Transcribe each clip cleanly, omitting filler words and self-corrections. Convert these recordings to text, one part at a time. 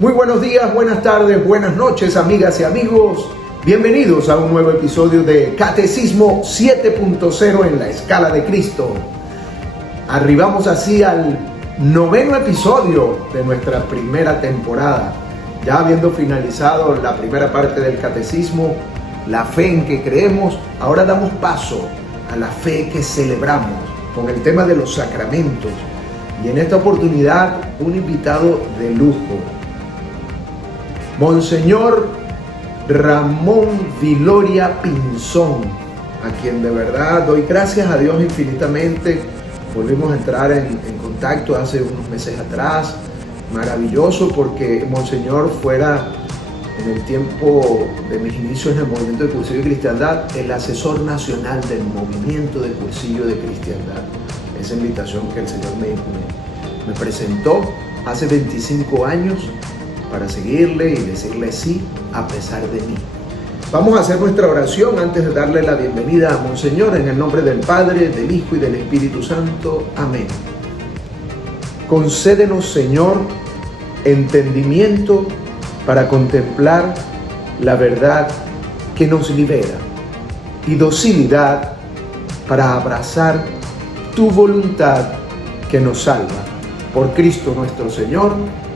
Muy buenos días, buenas tardes, buenas noches, amigas y amigos. Bienvenidos a un nuevo episodio de Catecismo 7.0 en la escala de Cristo. Arribamos así al 9º episodio de nuestra primera temporada. Ya habiendo finalizado la primera parte del Catecismo, la fe en que creemos, ahora damos paso a la fe que celebramos con el tema de los sacramentos. Y en esta oportunidad, un invitado de lujo. Monseñor Ramón Viloria Pinzón, a quien de verdad doy gracias a Dios infinitamente. Volvimos a entrar en contacto hace unos meses atrás. Maravilloso, porque Monseñor fuera, en el tiempo de mis inicios en el movimiento de Cursillo de Cristiandad, el asesor nacional del movimiento de Cursillo de Cristiandad. Esa invitación que el Señor me presentó hace 25 años para seguirle y decirle sí a pesar de mí. Vamos a hacer nuestra oración antes de darle la bienvenida a Monseñor, en el nombre del Padre, del Hijo y del Espíritu Santo. Amén. Concédenos, Señor, entendimiento para contemplar la verdad que nos libera y docilidad para abrazar tu voluntad que nos salva. Por Cristo nuestro Señor.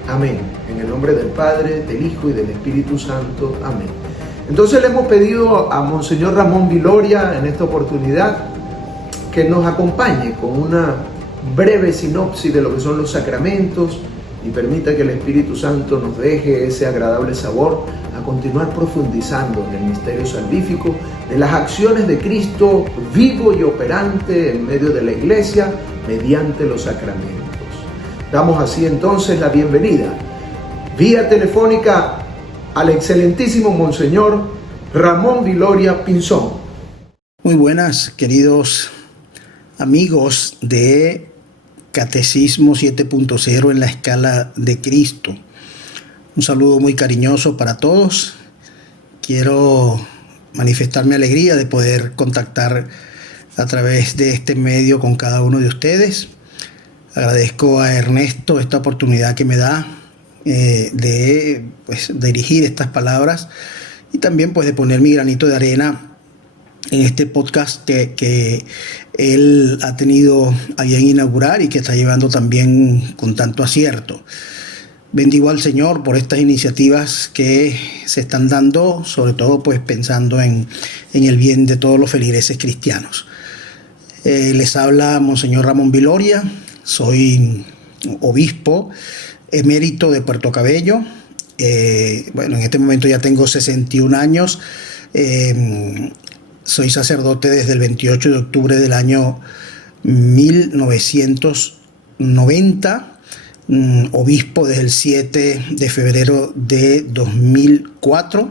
Amén. En el nombre del Padre, del Hijo y del Espíritu Santo. Amén. Entonces le hemos pedido a Monseñor Ramón Viloria en esta oportunidad que nos acompañe con una breve sinopsis de lo que son los sacramentos y permita que el Espíritu Santo nos deje ese agradable sabor a continuar profundizando en el misterio salvífico de las acciones de Cristo vivo y operante en medio de la Iglesia mediante los sacramentos. Damos así entonces la bienvenida vía telefónica al excelentísimo Monseñor Ramón Viloria Pinzón. Muy buenas, queridos amigos de Catecismo 7.0 en la escala de Cristo. Un saludo muy cariñoso para todos. Quiero manifestar mi alegría de poder contactar a través de este medio con cada uno de ustedes. Agradezco a Ernesto esta oportunidad que me da de dirigir estas palabras y también de poner mi granito de arena en este podcast que él ha tenido a bien inaugurar y que está llevando también con tanto acierto. Bendigo al Señor por estas iniciativas que se están dando, sobre todo pensando en el bien de todos los feligreses cristianos. Les habla Monseñor Ramón Viloria. Soy obispo emérito de Puerto Cabello. En este momento ya tengo 61 años. Soy sacerdote desde el 28 de octubre del año 1990. Obispo desde el 7 de febrero de 2004.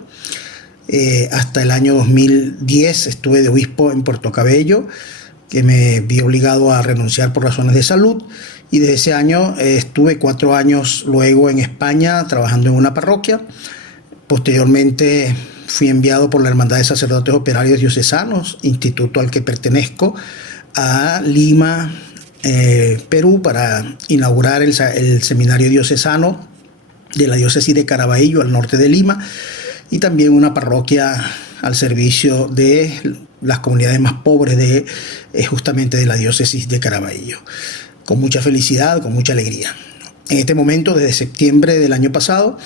Hasta el año 2010 estuve de obispo en Puerto Cabello, que me vi obligado a renunciar por razones de salud, y desde ese año estuve 4 años luego en España trabajando en una parroquia. Posteriormente fui enviado por la Hermandad de Sacerdotes Operarios Diocesanos, instituto al que pertenezco, a Lima, Perú, para inaugurar el seminario diocesano de la diócesis de Caraballo, al norte de Lima, y también una parroquia al servicio de las comunidades más pobres de justamente de la diócesis de Caraballo. Con mucha felicidad, con mucha alegría. En este momento, desde septiembre del año pasado,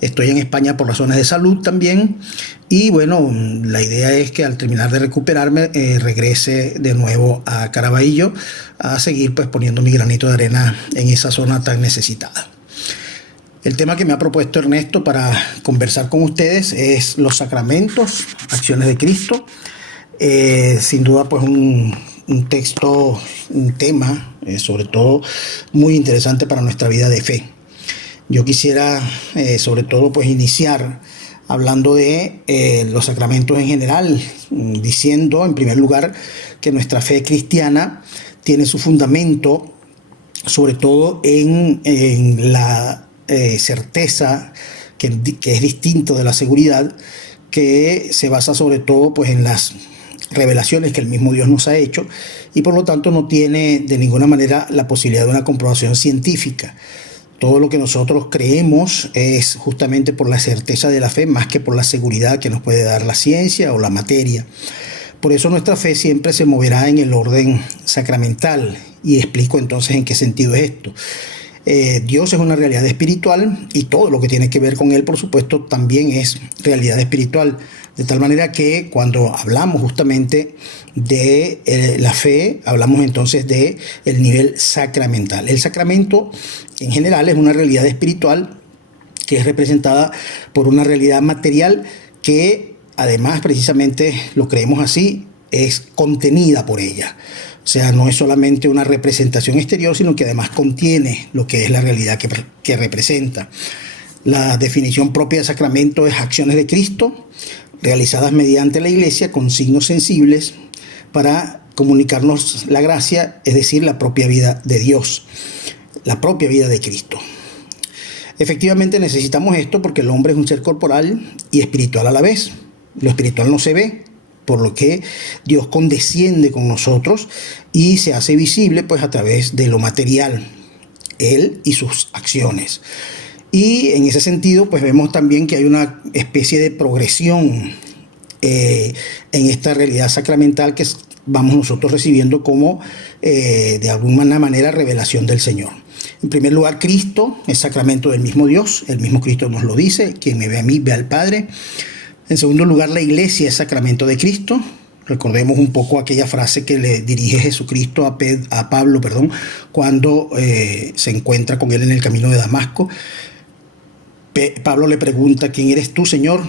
estoy en España por razones de salud también. Y la idea es que al terminar de recuperarme, regrese de nuevo a Caraballo a seguir poniendo mi granito de arena en esa zona tan necesitada. El tema que me ha propuesto Ernesto para conversar con ustedes es los sacramentos, acciones de Cristo. Sin duda, un texto, un tema, sobre todo muy interesante para nuestra vida de fe. Yo quisiera, sobre todo, iniciar hablando de los sacramentos en general, diciendo, en primer lugar, que nuestra fe cristiana tiene su fundamento, sobre todo, en la certeza, que es distinto de la seguridad, que se basa sobre todo en las revelaciones que el mismo Dios nos ha hecho, y por lo tanto no tiene de ninguna manera la posibilidad de una comprobación científica. Todo lo que nosotros creemos es justamente por la certeza de la fe, más que por la seguridad que nos puede dar la ciencia o la materia. Por eso nuestra fe siempre se moverá en el orden sacramental. Y explico entonces en qué sentido es esto. Dios es una realidad espiritual y todo lo que tiene que ver con Él, por supuesto, también es realidad espiritual. De tal manera que cuando hablamos justamente de la fe, hablamos entonces de el nivel sacramental. El sacramento en general es una realidad espiritual que es representada por una realidad material que además, precisamente lo creemos así, es contenida por ella. O sea, no es solamente una representación exterior, sino que además contiene lo que es la realidad que representa. La definición propia de sacramento es acciones de Cristo realizadas mediante la Iglesia con signos sensibles para comunicarnos la gracia, es decir, la propia vida de Dios, la propia vida de Cristo. Efectivamente necesitamos esto porque el hombre es un ser corporal y espiritual a la vez. Lo espiritual no se ve, por lo que Dios condesciende con nosotros y se hace visible pues a través de lo material, Él y sus acciones. Y en ese sentido pues vemos también que hay una especie de progresión en esta realidad sacramental que vamos nosotros recibiendo como de alguna manera revelación del Señor. En primer lugar, Cristo es sacramento del mismo Dios, el mismo Cristo nos lo dice: quien me ve a mí ve al Padre. En segundo lugar, la Iglesia es sacramento de Cristo. Recordemos un poco aquella frase que le dirige Jesucristo a Pablo, cuando se encuentra con él en el camino de Damasco. Pablo le pregunta: ¿quién eres tú, Señor?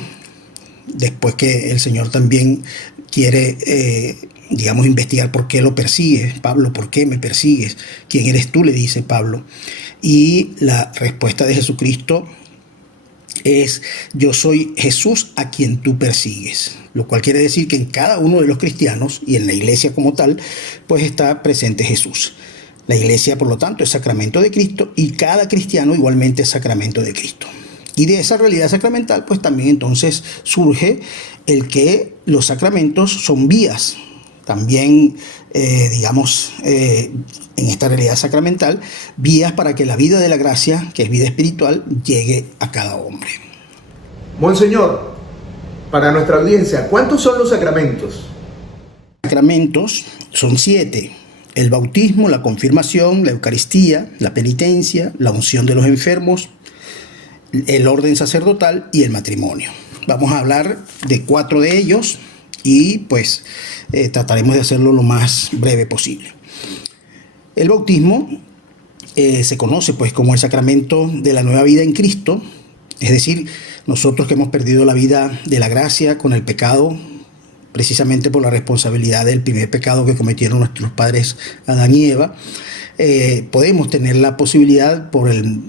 Después que el Señor también quiere, investigar por qué lo persigue. Pablo, ¿por qué me persigues? ¿Quién eres tú?, le dice Pablo. Y la respuesta de Jesucristo es: yo soy Jesús a quien tú persigues, lo cual quiere decir que en cada uno de los cristianos y en la Iglesia como tal, pues está presente Jesús. La Iglesia, por lo tanto, es sacramento de Cristo y cada cristiano igualmente es sacramento de Cristo. Y de esa realidad sacramental, pues también entonces surge el que los sacramentos son vías. También, en esta realidad sacramental, vías para que la vida de la gracia, que es vida espiritual, llegue a cada hombre. Monseñor, para nuestra audiencia, ¿cuántos son los sacramentos? Sacramentos son 7. El bautismo, la confirmación, la Eucaristía, la penitencia, la unción de los enfermos, el orden sacerdotal y el matrimonio. Vamos a hablar de 4 de ellos y pues trataremos de hacerlo lo más breve posible. El bautismo se conoce pues como el sacramento de la nueva vida en Cristo, es decir, nosotros que hemos perdido la vida de la gracia con el pecado, precisamente por la responsabilidad del primer pecado que cometieron nuestros padres Adán y Eva, podemos tener la posibilidad, por el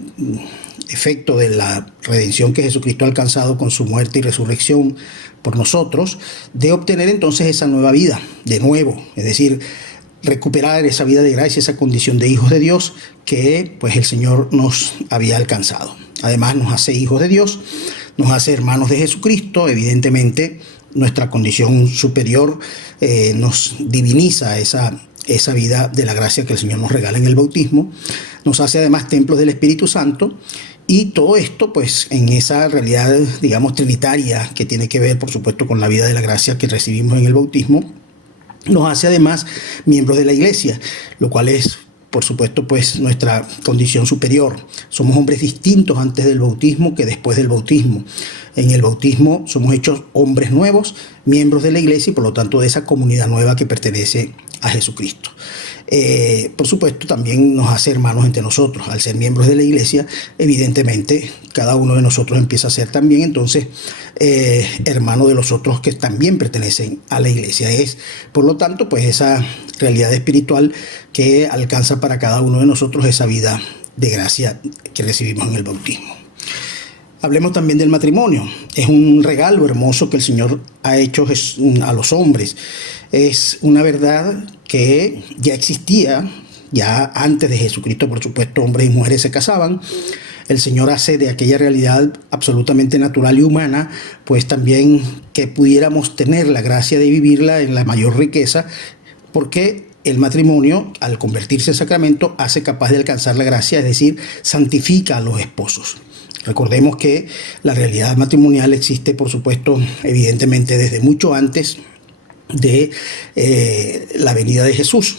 efecto de la redención que Jesucristo ha alcanzado con su muerte y resurrección por nosotros, de obtener entonces esa nueva vida de nuevo, es decir, recuperar esa vida de gracia, esa condición de hijos de Dios que pues el Señor nos había alcanzado. Además nos hace hijos de Dios, nos hace hermanos de Jesucristo. Evidentemente nuestra condición superior nos diviniza esa vida de la gracia que el Señor nos regala en el bautismo, nos hace además templos del Espíritu Santo, y todo esto pues en esa realidad trinitaria que tiene que ver por supuesto con la vida de la gracia que recibimos en el bautismo, nos hace además miembros de la Iglesia, lo cual es por supuesto pues nuestra condición superior. Somos hombres distintos antes del bautismo que después del bautismo. En el bautismo somos hechos hombres nuevos, miembros de la Iglesia y por lo tanto de esa comunidad nueva que pertenece a Jesucristo. Por supuesto también nos hace hermanos entre nosotros. Al ser miembros de la Iglesia, evidentemente cada uno de nosotros empieza a ser también entonces hermano de los otros que también pertenecen a la Iglesia. Es por lo tanto pues esa realidad espiritual que alcanza para cada uno de nosotros esa vida de gracia que recibimos en el bautismo. Hablemos también del matrimonio. Es un regalo hermoso que el Señor ha hecho a los hombres. Es una verdad que ya existía, ya antes de Jesucristo, por supuesto, hombres y mujeres se casaban. El Señor hace de aquella realidad absolutamente natural y humana, pues también que pudiéramos tener la gracia de vivirla en la mayor riqueza, porque el matrimonio, al convertirse en sacramento, hace capaz de alcanzar la gracia, es decir, santifica a los esposos. Recordemos que la realidad matrimonial existe, por supuesto, evidentemente desde mucho antes de la venida de Jesús.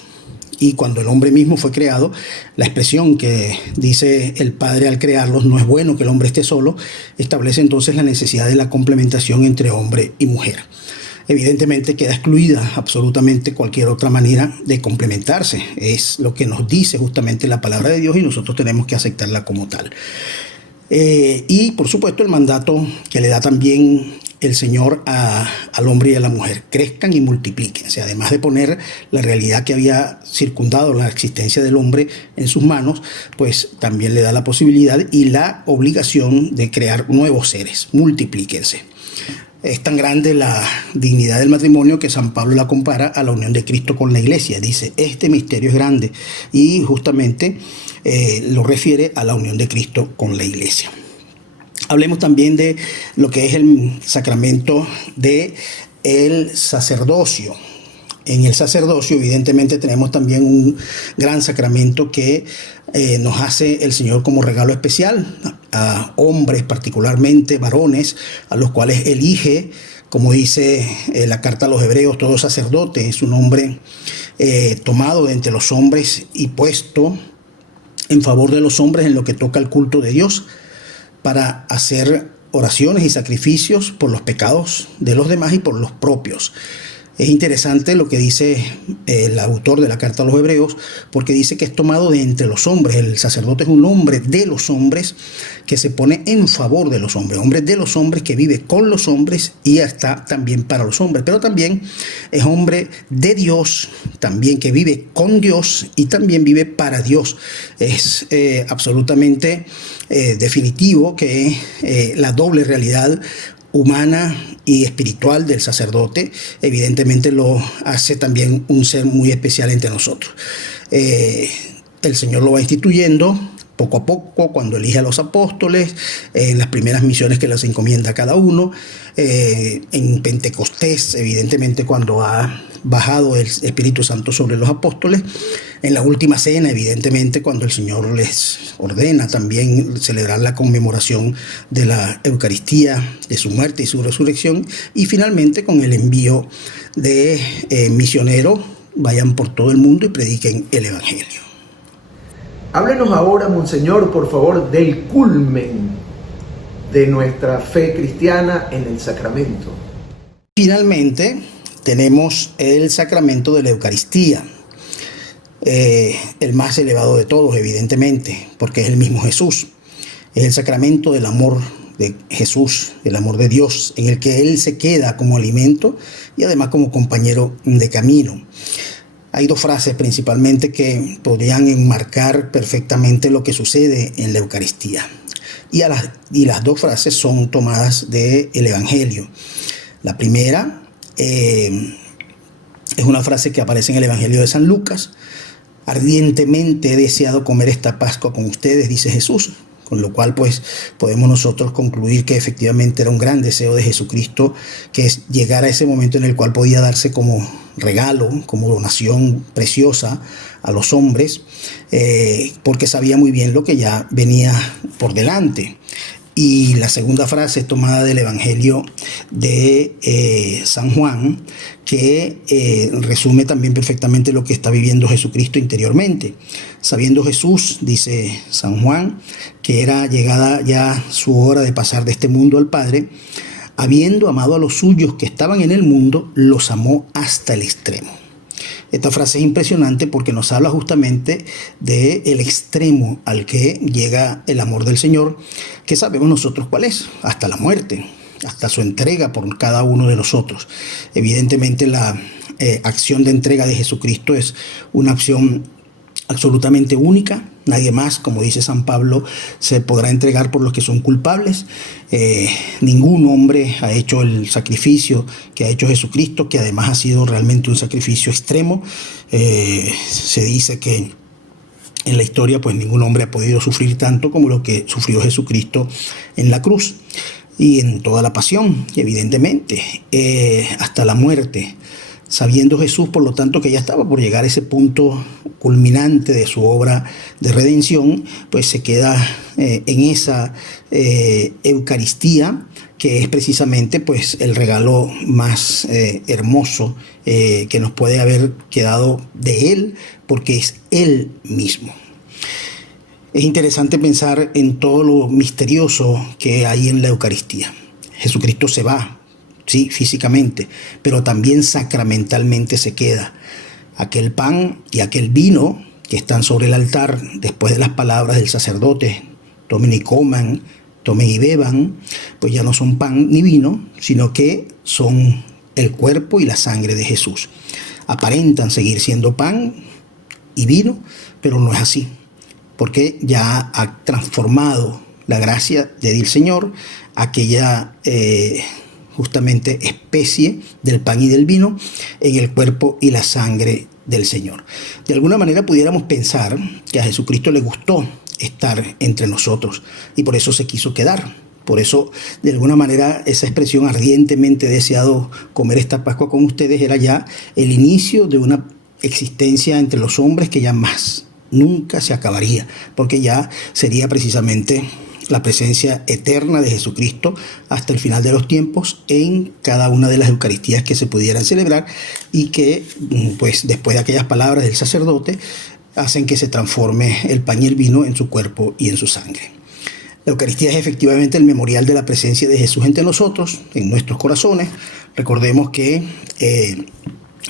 Y cuando el hombre mismo fue creado, la expresión que dice el Padre al crearlos, no es bueno que el hombre esté solo, establece entonces la necesidad de la complementación entre hombre y mujer. Evidentemente queda excluida absolutamente cualquier otra manera de complementarse. Es lo que nos dice justamente la palabra de Dios y nosotros tenemos que aceptarla como tal. Y por supuesto el mandato que le da también el Señor al hombre y a la mujer: crezcan y multiplíquense. Además de poner la realidad que había circundado la existencia del hombre en sus manos, pues también le da la posibilidad y la obligación de crear nuevos seres. Multiplíquense. Es tan grande la dignidad del matrimonio que San Pablo la compara a la unión de Cristo con la Iglesia. Dice, este misterio es grande, y justamente lo refiere a la unión de Cristo con la Iglesia. Hablemos también de lo que es el sacramento del sacerdocio. En el sacerdocio, evidentemente, tenemos también un gran sacramento que nos hace el Señor como regalo especial a hombres, particularmente varones, a los cuales elige, como dice la carta a los Hebreos, todo sacerdote es un hombre tomado de entre los hombres y puesto en favor de los hombres en lo que toca al culto de Dios, para hacer oraciones y sacrificios por los pecados de los demás y por los propios. Es interesante lo que dice el autor de la carta a los Hebreos, porque dice que es tomado de entre los hombres. El sacerdote es un hombre de los hombres que se pone en favor de los hombres, hombre de los hombres que vive con los hombres y está también para los hombres, pero también es hombre de Dios, también que vive con Dios y también vive para Dios. Es absolutamente definitivo que la doble realidad humana y espiritual del sacerdote evidentemente lo hace también un ser muy especial entre nosotros. El Señor lo va instituyendo poco a poco cuando elige a los apóstoles, en las primeras misiones que les encomienda a cada uno, en Pentecostés, evidentemente cuando ha bajado el Espíritu Santo sobre los apóstoles, en la última cena, evidentemente cuando el Señor les ordena también celebrar la conmemoración de la Eucaristía, de su muerte y su resurrección, y finalmente con el envío de misioneros, vayan por todo el mundo y prediquen el Evangelio. Háblenos ahora, Monseñor, por favor, del culmen de nuestra fe cristiana en el sacramento. Finalmente, tenemos el sacramento de la Eucaristía, el más elevado de todos, evidentemente, porque es el mismo Jesús. Es el sacramento del amor de Jesús, el amor de Dios, en el que Él se queda como alimento y además como compañero de camino. Hay dos frases principalmente que podrían enmarcar perfectamente lo que sucede en la Eucaristía. Y las dos frases son tomadas del Evangelio. La primera es una frase que aparece en el Evangelio de San Lucas. Ardientemente he deseado comer esta Pascua con ustedes, dice Jesús. Con lo cual, pues, podemos nosotros concluir que efectivamente era un gran deseo de Jesucristo, que es llegar a ese momento en el cual podía darse como regalo, como donación preciosa a los hombres, porque sabía muy bien lo que ya venía por delante. Y la segunda frase es tomada del Evangelio de San Juan, que resume también perfectamente lo que está viviendo Jesucristo interiormente. Sabiendo Jesús, dice San Juan, que era llegada ya su hora de pasar de este mundo al Padre, habiendo amado a los suyos que estaban en el mundo, los amó hasta el extremo. Esta frase es impresionante porque nos habla justamente del extremo al que llega el amor del Señor, que sabemos nosotros cuál es, hasta la muerte, hasta su entrega por cada uno de nosotros. Evidentemente la acción de entrega de Jesucristo es una acción absolutamente única. Nadie más, como dice San Pablo, se podrá entregar por los que son culpables. Ningún hombre ha hecho el sacrificio que ha hecho Jesucristo, que además ha sido realmente un sacrificio extremo. Se dice que en la historia pues ningún hombre ha podido sufrir tanto como lo que sufrió Jesucristo en la cruz y en toda la pasión, evidentemente, hasta la muerte. Sabiendo Jesús, por lo tanto, que ya estaba por llegar a ese punto culminante de su obra de redención, pues se queda en esa Eucaristía, que es precisamente pues el regalo más hermoso que nos puede haber quedado de Él, porque es Él mismo. Es interesante pensar en todo lo misterioso que hay en la Eucaristía. Jesucristo se va, sí, físicamente, pero también sacramentalmente se queda. Aquel pan y aquel vino que están sobre el altar, después de las palabras del sacerdote, tomen y coman, tomen y beban, pues ya no son pan ni vino, sino que son el cuerpo y la sangre de Jesús. Aparentan seguir siendo pan y vino, pero no es así, porque ya ha transformado la gracia del Señor aquella justamente especie del pan y del vino en el cuerpo y la sangre del Señor. De alguna manera pudiéramos pensar que a Jesucristo le gustó estar entre nosotros y por eso se quiso quedar. Por eso, de alguna manera, esa expresión ardientemente deseado comer esta Pascua con ustedes era ya el inicio de una existencia entre los hombres que ya más nunca se acabaría, porque ya sería precisamente la presencia eterna de Jesucristo hasta el final de los tiempos en cada una de las Eucaristías que se pudieran celebrar y que, pues, después de aquellas palabras del sacerdote, hacen que se transforme el pan y el vino en su cuerpo y en su sangre. La Eucaristía es efectivamente el memorial de la presencia de Jesús entre nosotros, en nuestros corazones. Recordemos que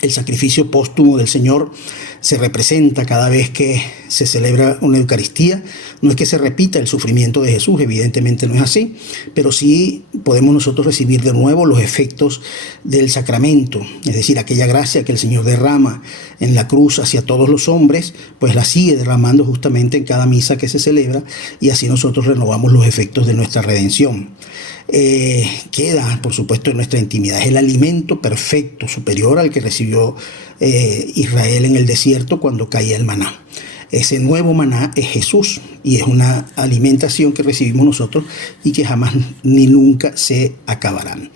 el sacrificio póstumo del Señor se representa cada vez que se celebra una Eucaristía. No es que se repita el sufrimiento de Jesús, evidentemente no es así, pero sí podemos nosotros recibir de nuevo los efectos del sacramento, es decir, aquella gracia que el Señor derrama en la cruz hacia todos los hombres, pues la sigue derramando justamente en cada misa que se celebra, y así nosotros renovamos los efectos de nuestra redención. Queda, por supuesto, en nuestra intimidad. Es el alimento perfecto, superior al que recibió Israel en el desierto cuando caía el maná. Ese nuevo maná es Jesús y es una alimentación que recibimos nosotros y que jamás ni nunca se acabarán.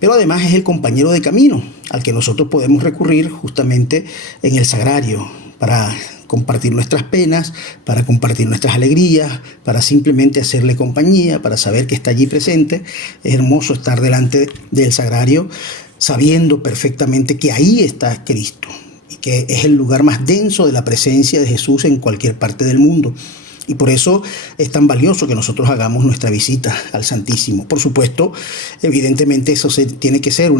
Pero además es el compañero de camino al que nosotros podemos recurrir justamente en el sagrario para compartir nuestras penas, para compartir nuestras alegrías, para simplemente hacerle compañía, para saber que está allí presente. Es hermoso estar delante del sagrario sabiendo perfectamente que ahí está Cristo y que es el lugar más denso de la presencia de Jesús en cualquier parte del mundo. Y por eso es tan valioso que nosotros hagamos nuestra visita al Santísimo. Por supuesto, evidentemente eso tiene que ser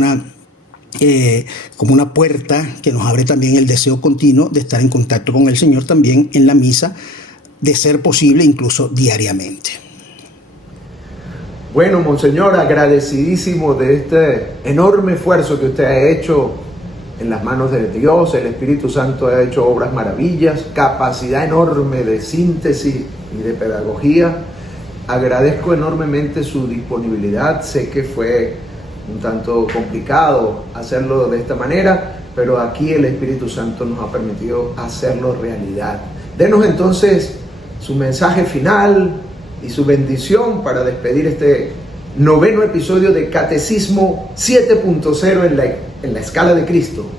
como una puerta que nos abre también el deseo continuo de estar en contacto con el Señor también en la misa, de ser posible incluso diariamente. Bueno, Monseñor, agradecidísimo de este enorme esfuerzo que usted ha hecho en las manos de Dios. El Espíritu Santo ha hecho obras maravillas, capacidad enorme de síntesis y de pedagogía. Agradezco enormemente su disponibilidad. Sé que fue un tanto complicado hacerlo de esta manera, pero aquí el Espíritu Santo nos ha permitido hacerlo realidad. Denos entonces su mensaje final y su bendición para despedir este 9º episodio de Catecismo 7.0 en la escala de Cristo.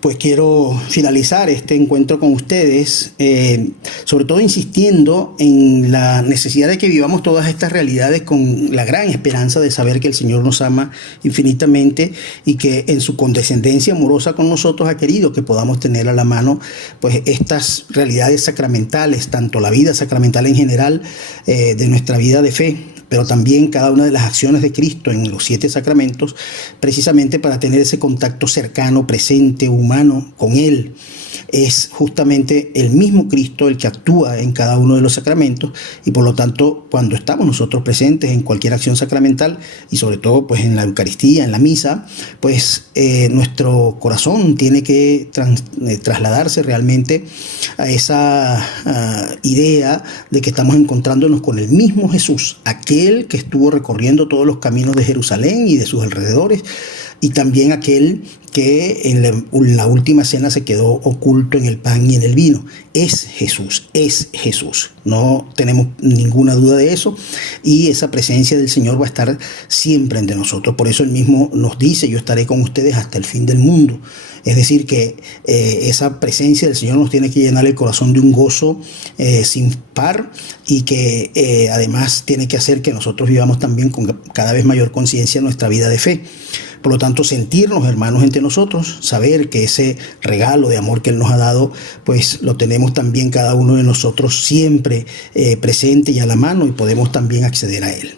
Pues quiero finalizar este encuentro con ustedes, sobre todo insistiendo en la necesidad de que vivamos todas estas realidades con la gran esperanza de saber que el Señor nos ama infinitamente y que en su condescendencia amorosa con nosotros ha querido que podamos tener a la mano pues estas realidades sacramentales, tanto la vida sacramental en general de nuestra vida de fe, pero también cada una de las acciones de Cristo en los 7 sacramentos, precisamente para tener ese contacto cercano, presente, humano con Él. Es justamente el mismo Cristo el que actúa en cada uno de los sacramentos y por lo tanto cuando estamos nosotros presentes en cualquier acción sacramental y sobre todo pues en la Eucaristía, en la misa, pues nuestro corazón tiene que trasladarse realmente a esa idea de que estamos encontrándonos con el mismo Jesús, aquel que estuvo recorriendo todos los caminos de Jerusalén y de sus alrededores, y también aquel que en la última cena se quedó oculto en el pan y en el vino. Es Jesús. No tenemos ninguna duda de eso, y esa presencia del Señor va a estar siempre entre nosotros. Por eso Él mismo nos dice: yo estaré con ustedes hasta el fin del mundo. Es decir, que esa presencia del Señor nos tiene que llenar el corazón de un gozo sin par, y que además tiene que hacer que nosotros vivamos también con cada vez mayor conciencia nuestra vida de fe. Por lo tanto, sentirnos hermanos entre nosotros, saber que ese regalo de amor que Él nos ha dado, pues lo tenemos también cada uno de nosotros siempre presente y a la mano, y podemos también acceder a Él.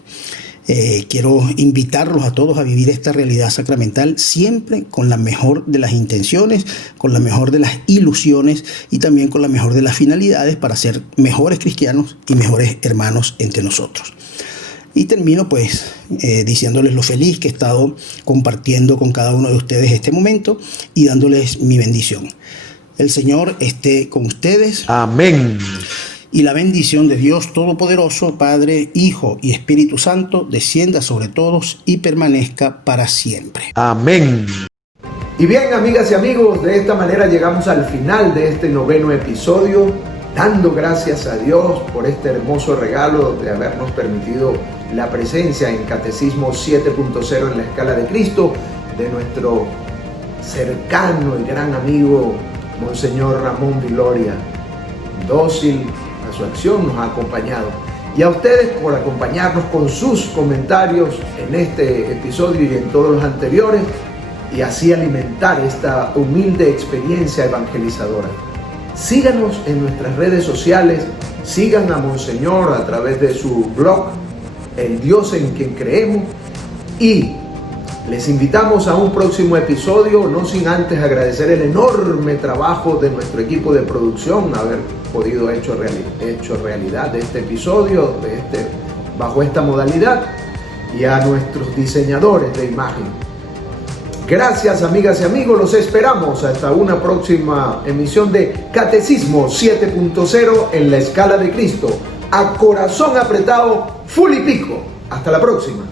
Quiero invitarlos a todos a vivir esta realidad sacramental siempre con la mejor de las intenciones, con la mejor de las ilusiones y también con la mejor de las finalidades, para ser mejores cristianos y mejores hermanos entre nosotros. Y termino diciéndoles lo feliz que he estado compartiendo con cada uno de ustedes este momento y dándoles mi bendición. El Señor esté con ustedes. Amén. Y la bendición de Dios Todopoderoso, Padre, Hijo y Espíritu Santo, descienda sobre todos y permanezca para siempre. Amén. Y bien, amigas y amigos, de esta manera llegamos al final de este 9º episodio, dando gracias a Dios por este hermoso regalo de habernos permitido la presencia en Catecismo 7.0 en la escala de Cristo, de nuestro cercano y gran amigo Monseñor Ramón Viloria. Dócil a su acción nos ha acompañado, y a ustedes por acompañarnos con sus comentarios en este episodio y en todos los anteriores, y así alimentar esta humilde experiencia evangelizadora. Síganos en nuestras redes sociales, sigan a Monseñor a través de su blog El Dios en quien creemos, y les invitamos a un próximo episodio, no sin antes agradecer el enorme trabajo de nuestro equipo de producción, haber podido hecho realidad de este episodio, bajo esta modalidad, y a nuestros diseñadores de imagen. Gracias, amigas y amigos, los esperamos hasta una próxima emisión de Catecismo 7.0 en la escala de Cristo, a corazón apretado, full y pico. Hasta la próxima.